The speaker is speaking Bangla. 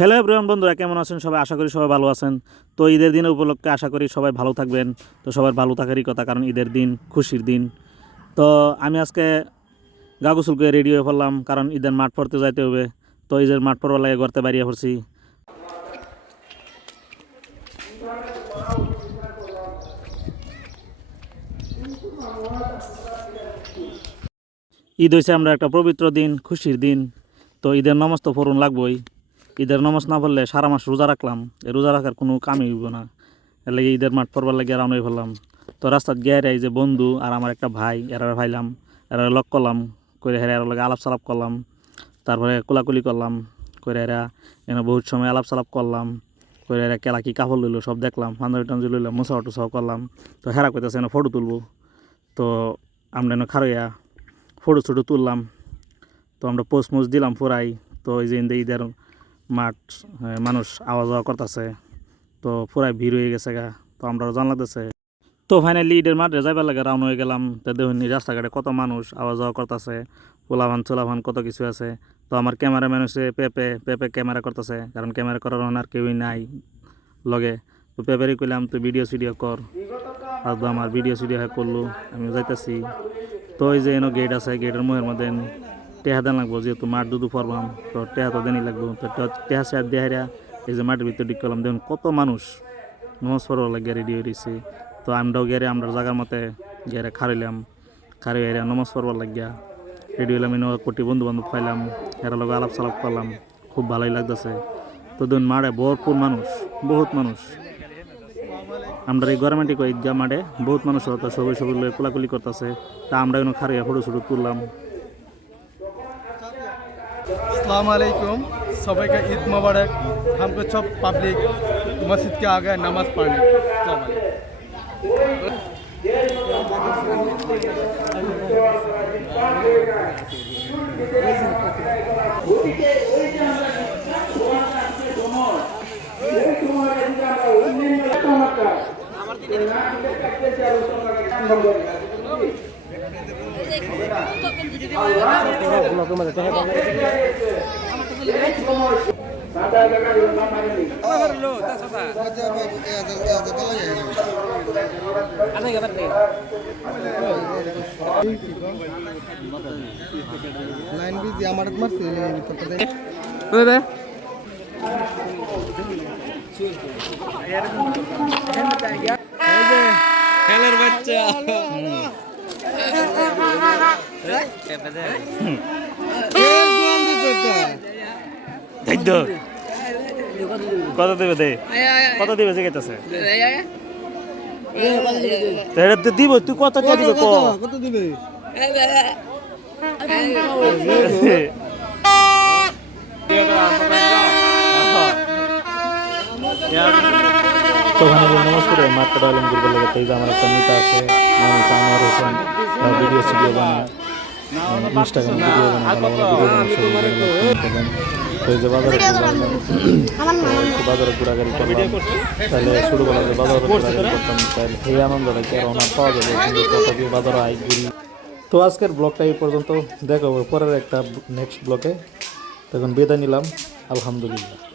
হ্যালো এভরিওয়ান, বন্ধুরা কেমন আছেন সবাই? আশা করি সবাই ভালো আছেন। তো ঈদের দিন উপলক্ষে আশা করি সবাই ভালো থাকবেন। তো সবার ভালো থাকারই কথা, কারণ ঈদের দিন খুশির দিন। তো আমি আজকে গা গোসল করে রেডি হয়ে পড়লাম, কারণ ঈদের মাঠ পড়তে যাইতে হবে। তো ঈদের মাঠ পড়বার লাগে ঘরতে বাড়িয়ে পড়ছি। ঈদ হয়েছে আমরা একটা পবিত্র দিন, খুশির দিন। তো ঈদের নামাজ তো পড়ুন লাগবেই। ঈদের নামাজ না পড়লে সারা মাস রোজা রাখলাম, এই রোজা রাখার কোনো কামই হইব না। এর লাগে ঈদের মাঠ পড়বার লাগে রওনা হয়ে পড়লাম। তো রাস্তার গিয়ে এই যে বন্ধু আর আমার একটা ভাই, এরা ভাইলাম, এরা লক করলাম করে, হেরা এর লগে আলাপ সালাপ করলাম। তারপরে কোলাকুলি করলাম করে, এরা এনে বহুত সময় আলাপ সালাপ করলাম করে, এরা কেলা কি কাপড় লইলো সব দেখলাম, পাঞ্জাবি টাঞ্জাবি লইলাম, মোছা টুসাও করলাম। তো হেরা কইতেছে এনে ফটো তুলবো। তো আমরা এনে খারইয়া ফটো ছটো তুললাম। তো আমরা পোস্ট মোস্ট দিলাম পুরাই। তো এই যে ঈদের মাঠ মানুষ আওয়া যাওয়া করতেছে, তো পুরাই ভিড় হয়ে গেছে গা। তো আমরা জানলাতেছে। তো ফাইনালি ঈদের মাঠে যাইবার লাগে রাউন্ড হয়ে গেলাম। তো দেখুন রাস্তাঘাটে কত মানুষ আওয়া যাওয়া করতেছে, পোলাভান চোলাভান কত কিছু আছে। তো আমার ক্যামেরাম্যান হচ্ছে পেপে, পেপে ক্যামেরা করতেছে, কারণ ক্যামেরা করার আর কেউই নাই লগে। তো পেপারই কইলাম তুই ভিডিও সিডিও কর, আর তো আমার ভিডিও সিডিও করলো, আমি যাইতেছি। তো এই যে এনো গেট আছে, গেটের মুহের মধ্যে টেহা দেন লাগবো, যেহেতু মাঠ দুধু পরবাম, তো টেহা তো দেনই লাগবো। তো টেহা শেয়ার দেহারা এই যে মাঠের ভিতরে ডিক করলাম। দেখুন কত মানুষ নমাজ পড়ার লাগে রেডি হয়ে রয়েছে। তো আমরাও গেরে আমরা জায়গার মতে গেরে খারাইলাম, খারি হেরা নমাজ পড়বার লাগিয়া রেডি হইলাম। এনে কোটি বন্ধু বান্ধব পাইলাম, এরা লগে আলাপ সালাপ করলাম, খুব ভালোই লাগতেছে। তো দেখুন মাঠে ভরপুর মানুষ, বহুত মানুষ। আমরা এই গভর্নমেন্টে কই ঈদগাহ মাঠে বহুত মানুষ হতো, সবাই সবাই লয়ে কোলাকুলি করতেছে। তা আমরা এনে খারিয়া ফটো ছটো তুললাম। अस्सलाम वालेकुम, सभी का ईद मुबारक। हमको सब पब्लिक मस्जिद के आ गए नमाज पढ़ने। अस्सलाम লাইন বিজি আমার মারছে ওরে খেলার বাচ্চা কত দিবে দে, কত দিবে যে গেছে দিব, তুই কত দিবে, কত দিবে? তো ওখানে নমাজ পড়ে মাঠটা ডালম করবার লাগে। তাই যে আমার একটা নেতা আছে, নাম হচ্ছে আনোয়ার হোসেন, ভিডিও সিডিও বানায়, ইনস্টাগ্রাম ভিডিও বানায়, তো এই যে বাজারে বাজারে ঘোরাঘুরি করলাম। তাহলে ছোটোবেলা যে বাজারে ঘোরাঘুরি করতাম, তাহলে এই আনন্দটা কি আর ওনার পাওয়া যাবে? বাজারে আই ঘুরি। তো আজকের ব্লগটা এই পর্যন্ত, দেখা হবে পরের একটা নেক্সট ব্লগে। তখন বিদায় নিলাম, আলহামদুলিল্লাহ।